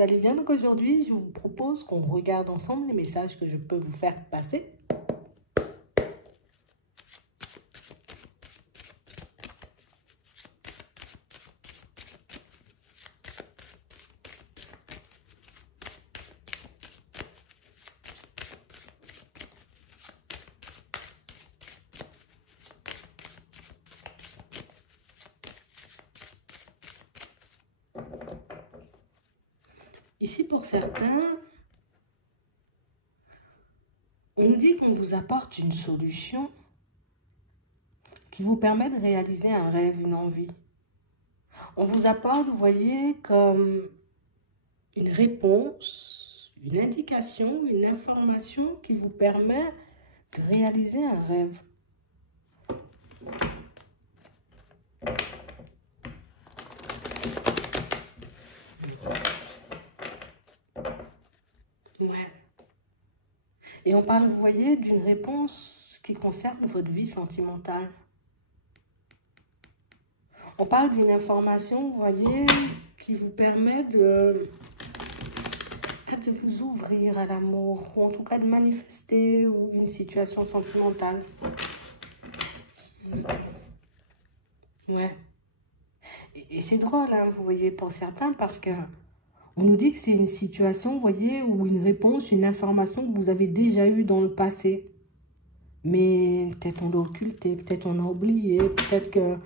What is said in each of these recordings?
vous allez bien? Donc aujourd'hui, je vous propose qu'on regarde ensemble les messages que je peux vous faire passer. Ici, pour certains, on nous dit qu'on vous apporte une solution qui vous permet de réaliser un rêve, une envie. On vous apporte, vous voyez, comme une réponse, une indication, une information qui vous permet de réaliser un rêve. Et on parle, vous voyez, d'une réponse qui concerne votre vie sentimentale. On parle d'une information, vous voyez, qui vous permet de vous ouvrir à l'amour, ou en tout cas de manifester une situation sentimentale. Ouais. Et c'est drôle, hein, vous voyez, pour certains, parce que on nous dit que c'est une situation, vous voyez, ou une réponse, une information que vous avez déjà eue dans le passé. Mais peut-être on l'a occulté, peut-être on a oublié, peut-être que...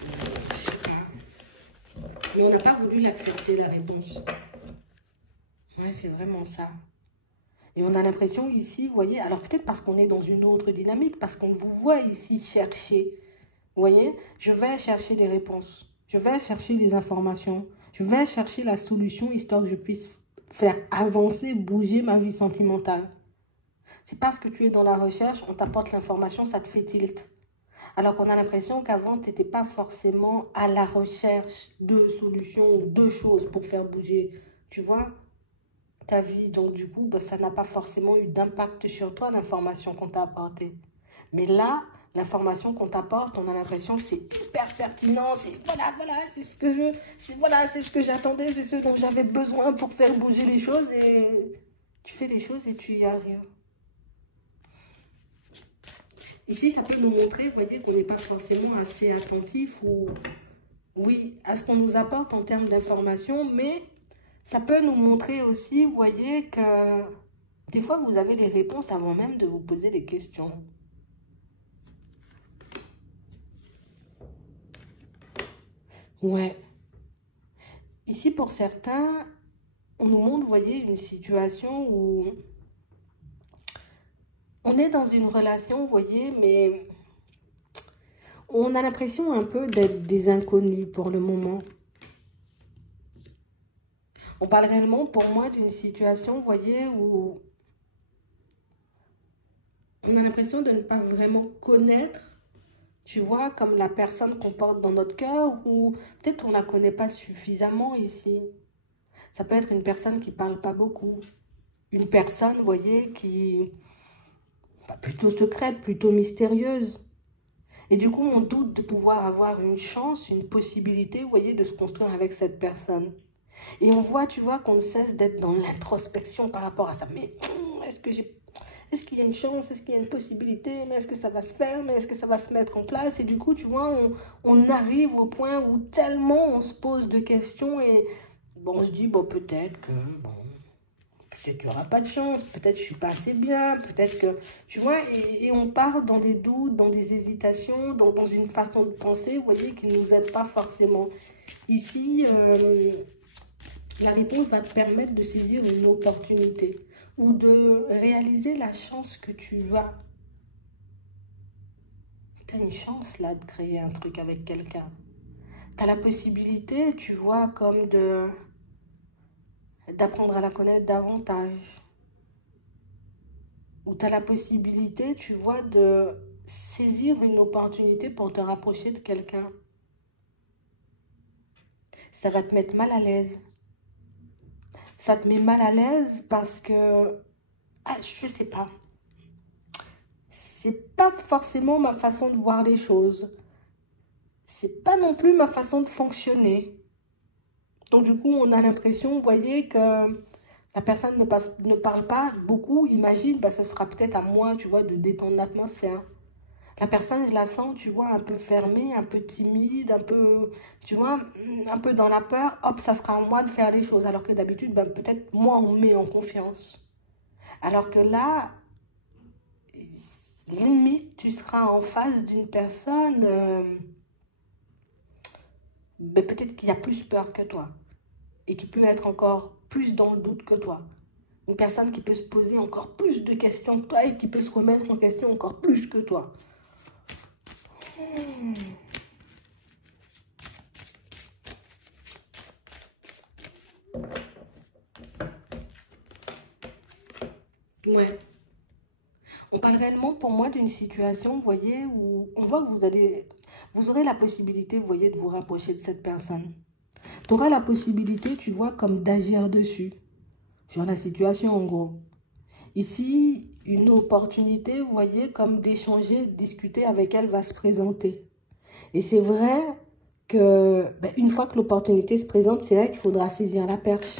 je sais pas. Mais on n'a pas voulu l'accepter, la réponse. Ouais, c'est vraiment ça. Et on a l'impression ici, vous voyez, alors peut-être parce qu'on est dans une autre dynamique, parce qu'on vous voit ici chercher. Vous voyez, je vais chercher des réponses, je vais chercher des informations. Je vais chercher la solution histoire que je puisse faire avancer, bouger ma vie sentimentale. C'est parce que tu es dans la recherche, on t'apporte l'information, ça te fait tilt. Alors qu'on a l'impression qu'avant, tu n'étais pas forcément à la recherche de solutions ou de choses pour faire bouger, tu vois, ta vie. Donc du coup, ça n'a pas forcément eu d'impact sur toi, l'information qu'on t'a apportée. Mais là, l'information qu'on t'apporte, on a l'impression que c'est hyper pertinent, c'est voilà, c'est ce que c'est ce que j'attendais, c'est ce dont j'avais besoin pour faire bouger les choses et tu fais les choses et tu y arrives. Ici, ça peut nous montrer, vous voyez, qu'on n'est pas forcément assez attentif ou, oui, à ce qu'on nous apporte en termes d'information, mais ça peut nous montrer aussi, vous voyez, que des fois, vous avez les réponses avant même de vous poser les questions. Ouais. Ici, pour certains, on nous montre, vous voyez, une situation où on est dans une relation, vous voyez, mais on a l'impression un peu d'être des inconnus pour le moment. On parle réellement, pour moi, d'une situation, vous voyez, où on a l'impression de ne pas vraiment connaître, tu vois, comme la personne qu'on porte dans notre cœur, ou peut-être on ne la connaît pas suffisamment ici. Ça peut être une personne qui ne parle pas beaucoup. Une personne, vous voyez, qui plutôt secrète, plutôt mystérieuse. Et du coup, on doute de pouvoir avoir une chance, une possibilité, vous voyez, de se construire avec cette personne. Et on voit, tu vois, qu'on ne cesse d'être dans l'introspection par rapport à ça. Mais est-ce qu'il y a une chance? Est-ce qu'il y a une possibilité? Mais est-ce que ça va se faire? Mais est-ce que ça va se mettre en place? Et du coup, tu vois, on arrive au point où tellement on se pose de questions et bon, on se dit, bon, peut-être que, bon, peut-être qu'il n'y aura pas de chance, peut-être que je ne suis pas assez bien, peut-être que, tu vois, et on part dans des doutes, dans des hésitations, dans une façon de penser, vous voyez, qui ne nous aide pas forcément. Ici, la réponse va te permettre de saisir une opportunité ou de réaliser la chance que tu as. Tu as une chance là de créer un truc avec quelqu'un. Tu as la possibilité, tu vois, comme d'apprendre à la connaître davantage. Ou tu as la possibilité, tu vois, de saisir une opportunité pour te rapprocher de quelqu'un. Ça va te mettre mal à l'aise. Ça te met mal à l'aise parce que, je sais pas. C'est pas forcément ma façon de voir les choses. C'est pas non plus ma façon de fonctionner. Donc, du coup, on a l'impression, vous voyez, que la personne ne parle pas beaucoup. Imagine, bah, ce sera peut-être à moi, tu vois, de détendre l'atmosphère. La personne, je la sens, tu vois, un peu fermée, un peu timide, un peu, tu vois, un peu dans la peur. Hop, ça sera à moi de faire les choses. Alors que d'habitude, ben, peut-être moi, on me met en confiance. Alors que là, limite, tu seras en face d'une personne, ben, peut-être qui a plus peur que toi. Et qui peut être encore plus dans le doute que toi. Une personne qui peut se poser encore plus de questions que toi et qui peut se remettre en question encore plus que toi. Ouais. On parle réellement pour moi d'une situation, vous voyez, où on voit que vous aurez la possibilité, vous voyez, de vous rapprocher de cette personne. Tu auras la possibilité, tu vois, comme d'agir dessus, sur la situation en gros. Ici, une opportunité, vous voyez, comme d'échanger, de discuter avec elle va se présenter. Et c'est vrai que, ben, une fois que l'opportunité se présente, c'est vrai qu'il faudra saisir la perche.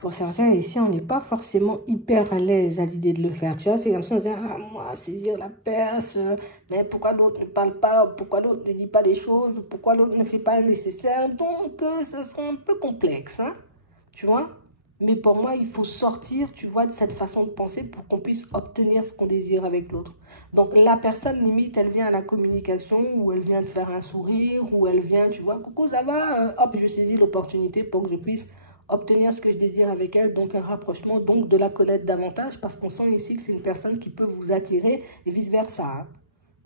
Pour certains, ici, on n'est pas forcément hyper à l'aise à l'idée de le faire. Tu vois, c'est comme si on disait, ah, moi, saisir la perche, mais pourquoi l'autre ne parle pas, pourquoi l'autre ne dit pas les choses, pourquoi l'autre ne fait pas le nécessaire. Donc, ça sera un peu complexe, hein, tu vois. Mais pour moi, il faut sortir, tu vois, de cette façon de penser pour qu'on puisse obtenir ce qu'on désire avec l'autre. Donc, la personne, limite, elle vient à la communication, ou elle vient te faire un sourire, ou elle vient, tu vois, coucou, ça va, hop, je saisis l'opportunité pour que je puisse obtenir ce que je désire avec elle, donc un rapprochement, donc de la connaître davantage, parce qu'on sent ici que c'est une personne qui peut vous attirer et vice-versa. Hein.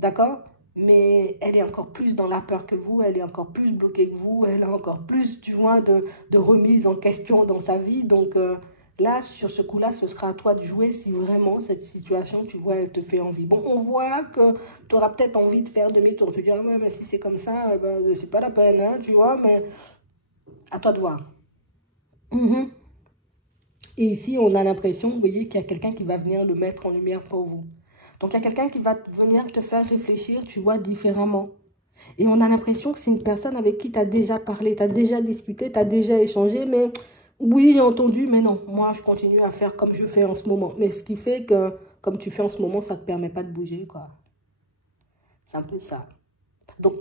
D'accord? Mais elle est encore plus dans la peur que vous, elle est encore plus bloquée que vous, elle a encore plus, tu vois, de remise en question dans sa vie. Donc là, sur ce coup-là, ce sera à toi de jouer si vraiment cette situation, tu vois, elle te fait envie. Bon, on voit que tu auras peut-être envie de faire demi-tour. Tu te dis, ah ouais, mais si c'est comme ça, ben, c'est pas la peine, hein, tu vois, mais à toi de voir. Mhm. Et ici, on a l'impression, vous voyez, qu'il y a quelqu'un qui va venir le mettre en lumière pour vous. Donc, il y a quelqu'un qui va venir te faire réfléchir, tu vois, différemment. Et on a l'impression que c'est une personne avec qui tu as déjà parlé, tu as déjà discuté, tu as déjà échangé, mais oui, j'ai entendu, mais non, moi, je continue à faire comme je fais en ce moment. Mais ce qui fait que, comme tu fais en ce moment, ça ne te permet pas de bouger, quoi. C'est un peu ça. Donc,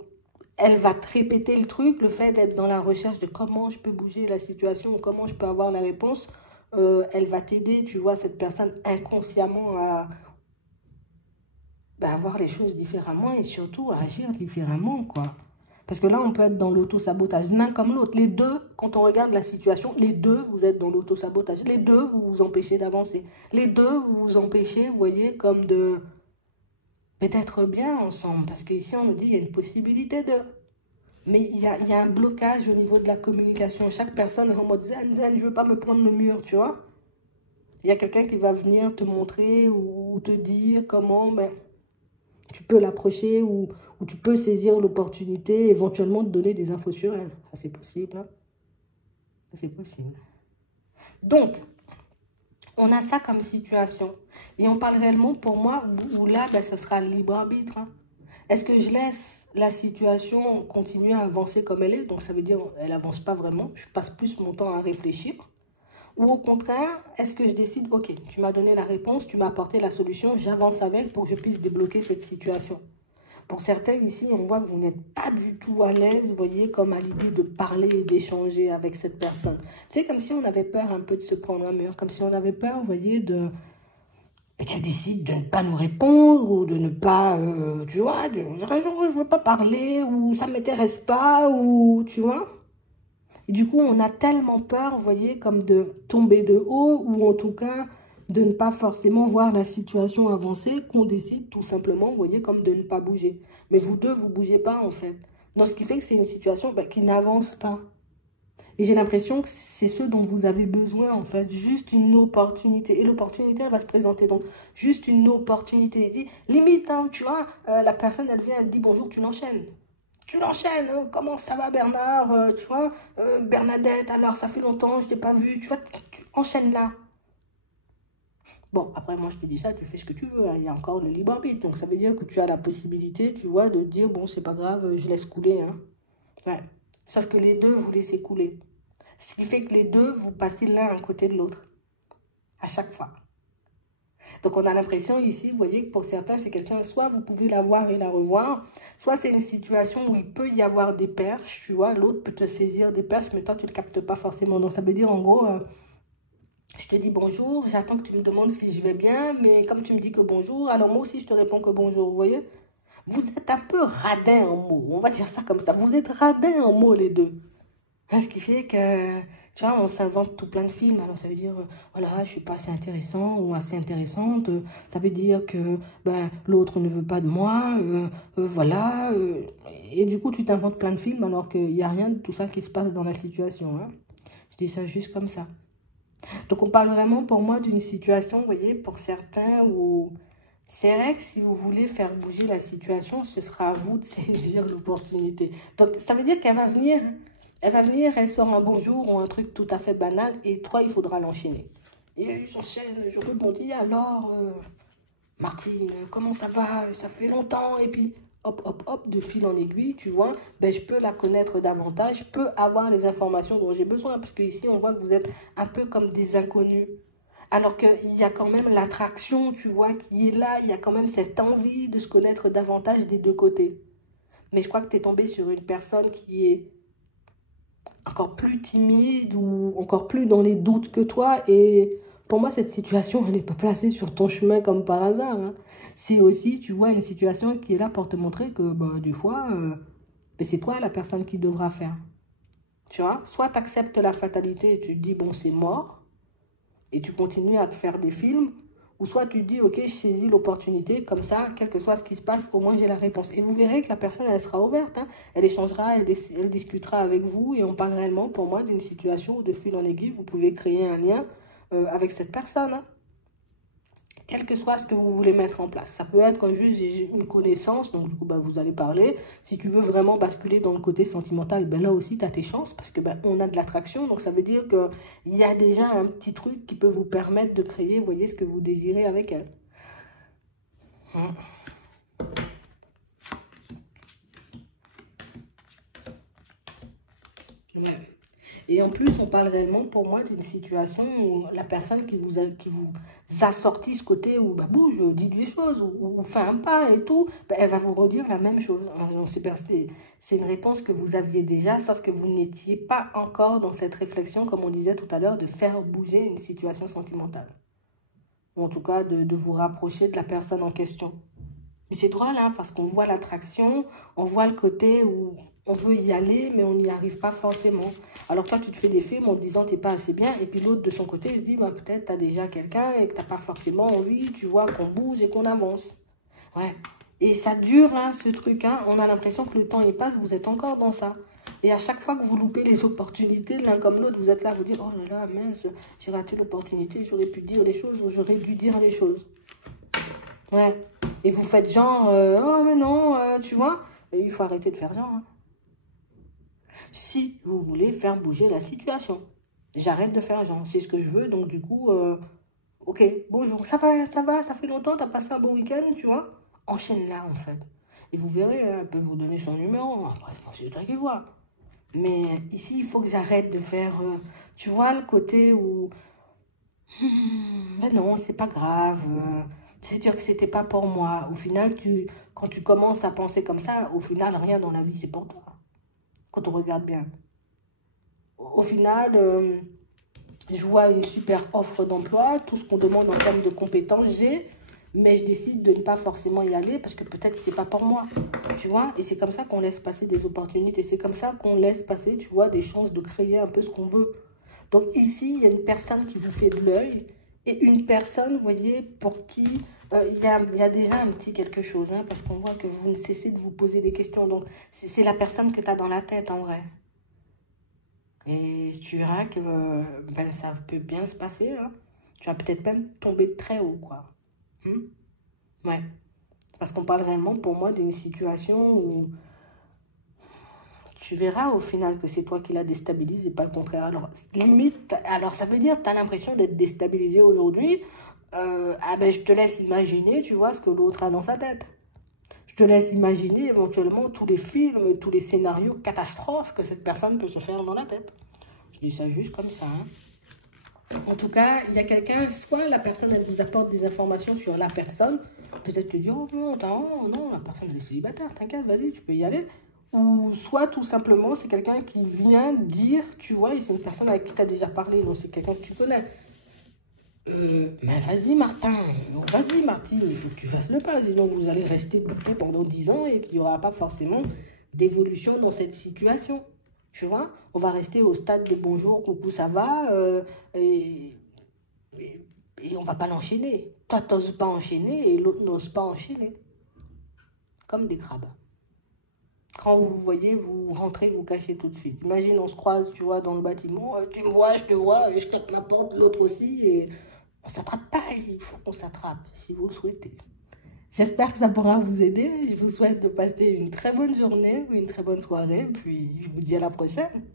elle va te répéter le truc, le fait d'être dans la recherche de comment je peux bouger la situation, comment je peux avoir la réponse. Elle va t'aider, tu vois, cette personne inconsciemment à bah, voir les choses différemment et surtout à agir différemment, quoi. Parce que là, on peut être dans l'auto-sabotage, l'un comme l'autre. Les deux, quand on regarde la situation, les deux, vous êtes dans l'auto-sabotage. Les deux, vous vous empêchez d'avancer. Les deux, vous vous empêchez, vous voyez, comme de peut-être bien ensemble. Parce qu'ici, on nous dit qu'il y a une possibilité de... Mais il y a un blocage au niveau de la communication. Chaque personne est en mode zen, zen, je ne veux pas me prendre le mur, tu vois. Il y a quelqu'un qui va venir te montrer ou te dire comment ben, tu peux l'approcher ou tu peux saisir l'opportunité, éventuellement te donner des infos sur elle. Ah, c'est possible, hein? C'est possible. Donc, on a ça comme situation. Et on parle réellement, pour moi, où là, ben, ce sera le libre arbitre. Hein. Est-ce que je laisse la situation continuer à avancer comme elle est? Donc, ça veut dire qu'elle n'avance pas vraiment. Je passe plus mon temps à réfléchir. Ou au contraire, est-ce que je décide, ok, tu m'as donné la réponse, tu m'as apporté la solution, j'avance avec pour que je puisse débloquer cette situation. Pour certains ici, on voit que vous n'êtes pas du tout à l'aise, vous voyez, comme à l'idée de parler et d'échanger avec cette personne. C'est comme si on avait peur un peu de se prendre un mur, comme si on avait peur, vous voyez, qu'elle décide de ne pas nous répondre ou de ne pas, tu vois, je veux pas parler ou ça m'intéresse pas ou, tu vois. Et du coup, on a tellement peur, vous voyez, comme de tomber de haut ou en tout cas de ne pas forcément voir la situation avancer, qu'on décide tout simplement, vous voyez, comme de ne pas bouger. Mais vous deux, vous ne bougez pas en fait. Donc, ce qui fait que c'est une situation qui n'avance pas. Et j'ai l'impression que c'est ce dont vous avez besoin en fait, juste une opportunité. Et l'opportunité, elle va se présenter. Donc, juste une opportunité. Limite, hein, tu vois, la personne, elle vient, elle dit bonjour, tu l'enchaînes. Tu l'enchaînes, hein, comment ça va Bernard, tu vois, Bernadette, alors ça fait longtemps, je t'ai pas vu, tu vois, tu enchaînes là. Bon, après moi je te dis ça, tu fais ce que tu veux, hein, il y a encore le libre arbitre, donc ça veut dire que tu as la possibilité, tu vois, de dire, bon c'est pas grave, je laisse couler, hein. Ouais. Sauf que les deux, vous laissez couler. Ce qui fait que les deux, vous passez l'un à côté de l'autre. À chaque fois. Donc, on a l'impression ici, vous voyez, que pour certains, c'est quelqu'un, soit vous pouvez la voir et la revoir, soit c'est une situation où il peut y avoir des perches, tu vois, l'autre peut te saisir des perches, mais toi, tu ne le captes pas forcément. Donc, ça veut dire, en gros, je te dis bonjour, j'attends que tu me demandes si je vais bien, mais comme tu me dis que bonjour, alors moi aussi, je te réponds que bonjour, vous voyez. Vous êtes un peu radin en mots, on va dire ça comme ça. Vous êtes radin en mots, les deux. Ce qui fait que, tu vois, on s'invente tout plein de films. Alors, ça veut dire, voilà, je suis pas assez intéressant ou assez intéressante. Ça veut dire que ben, l'autre ne veut pas de moi. Voilà. Et du coup, tu t'inventes plein de films alors qu'il n'y a rien de tout ça qui se passe dans la situation. Hein. Je dis ça juste comme ça. Donc, on parle vraiment pour moi d'une situation, vous voyez, pour certains où c'est vrai que si vous voulez faire bouger la situation, ce sera à vous de saisir l'opportunité. Donc, ça veut dire qu'elle va venir. Elle va venir, elle sort un bonjour ou un truc tout à fait banal et toi, il faudra l'enchaîner. Et j'enchaîne, je rebondis. Alors, Martine, comment ça va? Ça fait longtemps. Et puis, hop, hop, hop, de fil en aiguille, tu vois, ben, je peux la connaître davantage, je peux avoir les informations dont j'ai besoin. Parce qu'ici, on voit que vous êtes un peu comme des inconnus. Alors qu'il y a quand même l'attraction, tu vois, qui est là. Il y a quand même cette envie de se connaître davantage des deux côtés. Mais je crois que tu es tombé sur une personne qui est encore plus timide ou encore plus dans les doutes que toi. Et pour moi, cette situation, elle n'est pas placée sur ton chemin comme par hasard. Hein. C'est aussi, tu vois, une situation qui est là pour te montrer que, bah, des fois, c'est toi la personne qui devra faire. Tu vois, soit tu acceptes la fatalité et tu te dis, bon, c'est mort, et tu continues à te faire des films, ou soit tu te dis, ok, je saisis l'opportunité, comme ça, quel que soit ce qui se passe, au moins j'ai la réponse. Et vous verrez que la personne, elle sera ouverte, hein. Elle échangera, elle discutera avec vous, et on parle réellement, pour moi, d'une situation où de fil en aiguille, vous pouvez créer un lien avec cette personne, hein. Quel que soit ce que vous voulez mettre en place. Ça peut être juste une connaissance, donc du coup, bah, vous allez parler. Si tu veux vraiment basculer dans le côté sentimental, ben là aussi, tu as tes chances, parce que ben, on a de l'attraction, donc ça veut dire qu'il y a déjà un petit truc qui peut vous permettre de créer, vous voyez, ce que vous désirez avec elle. Ouais. Et en plus, on parle réellement, pour moi, d'une situation où la personne qui vous a sorti ce côté où, bah, bouge, dis des choses, ou fais un pas et tout, bah, elle va vous redire la même chose. C'est une réponse que vous aviez déjà, sauf que vous n'étiez pas encore dans cette réflexion, comme on disait tout à l'heure, de faire bouger une situation sentimentale. Ou en tout cas, de vous rapprocher de la personne en question. Mais c'est drôle, hein, parce qu'on voit l'attraction, on voit le côté où on veut y aller, mais on n'y arrive pas forcément. Alors toi, tu te fais des films en te disant t'es pas assez bien, et puis l'autre de son côté, il se dit, bah, peut-être tu as déjà quelqu'un et que tu n'as pas forcément envie, tu vois, qu'on bouge et qu'on avance. Ouais. Et ça dure, hein, ce truc, hein. On a l'impression que le temps, il passe, vous êtes encore dans ça. Et à chaque fois que vous loupez les opportunités, l'un comme l'autre, vous êtes là, vous dites, oh là là, mince, j'ai raté l'opportunité, j'aurais pu dire des choses ou j'aurais dû dire des choses. Ouais. Et vous faites genre, oh mais non, tu vois, et il faut arrêter de faire genre. Hein. Si vous voulez faire bouger la situation, j'arrête de faire genre, c'est ce que je veux, donc du coup, ok, bonjour, ça va, ça fait longtemps, t'as passé un bon week-end, tu vois, enchaîne là en fait. Et vous verrez, elle peut vous donner son numéro, après c'est toi qui vois. Mais ici, il faut que j'arrête de faire, tu vois, le côté où, mais non, c'est pas grave. C'est-à-dire que c'était pas pour moi. Au final, quand tu commences à penser comme ça, au final, rien dans la vie, c'est pour toi. Quand on regarde bien. Au final, je vois une super offre d'emploi, tout ce qu'on demande en termes de compétences, j'ai, mais je décide de ne pas forcément y aller parce que peut-être c'est pas pour moi. Tu vois, et c'est comme ça qu'on laisse passer des opportunités. C'est comme ça qu'on laisse passer, tu vois, des chances de créer un peu ce qu'on veut. Donc ici, il y a une personne qui vous fait de l'œil et une personne, vous voyez, pour qui il y a déjà un petit quelque chose, hein, parce qu'on voit que vous ne cessez de vous poser des questions. Donc, c'est la personne que tu as dans la tête, en vrai. Et tu verras que ben, ça peut bien se passer. Hein. Tu vas peut-être même tomber de très haut, quoi. Ouais. Parce qu'on parle vraiment, pour moi, d'une situation où tu verras au final que c'est toi qui la déstabilise et pas le contraire. Alors, limite, alors ça veut dire que tu as l'impression d'être déstabilisé aujourd'hui. Ah ben, je te laisse imaginer, tu vois, ce que l'autre a dans sa tête. Je Je te laisse imaginer éventuellement tous les films, tous les scénarios catastrophes que cette personne peut se faire dans la tête. Je dis ça juste comme ça. En tout cas, il y a quelqu'un, soit la personne, elle vous apporte des informations sur la personne, peut-être te dire, oh non, non, la personne, elle est célibataire, t'inquiète, vas-y, tu peux y aller. Ou soit tout simplement, c'est quelqu'un qui vient dire, tu vois, et c'est une personne avec qui tu as déjà parlé, donc c'est quelqu'un que tu connais. Mais vas-y Martin, vas-y Martine, il faut que tu fasses le pas, sinon vous allez rester douter pendant 10 ans et qu'il n'y aura pas forcément d'évolution dans cette situation. Tu vois, on va rester au stade de bonjour, coucou, ça va, et on va pas l'enchaîner. Toi, t'oses pas enchaîner et l'autre n'ose pas enchaîner. Comme des crabes. Quand vous voyez, vous rentrez, vous cachez tout de suite. Imagine, on se croise, tu vois, dans le bâtiment, tu me vois, je te vois, je tape ma porte, l'autre aussi, et on s'attrape pas, il faut qu'on s'attrape, si vous le souhaitez. J'espère que ça pourra vous aider. Je vous souhaite de passer une très bonne journée ou une très bonne soirée, puis je vous dis à la prochaine.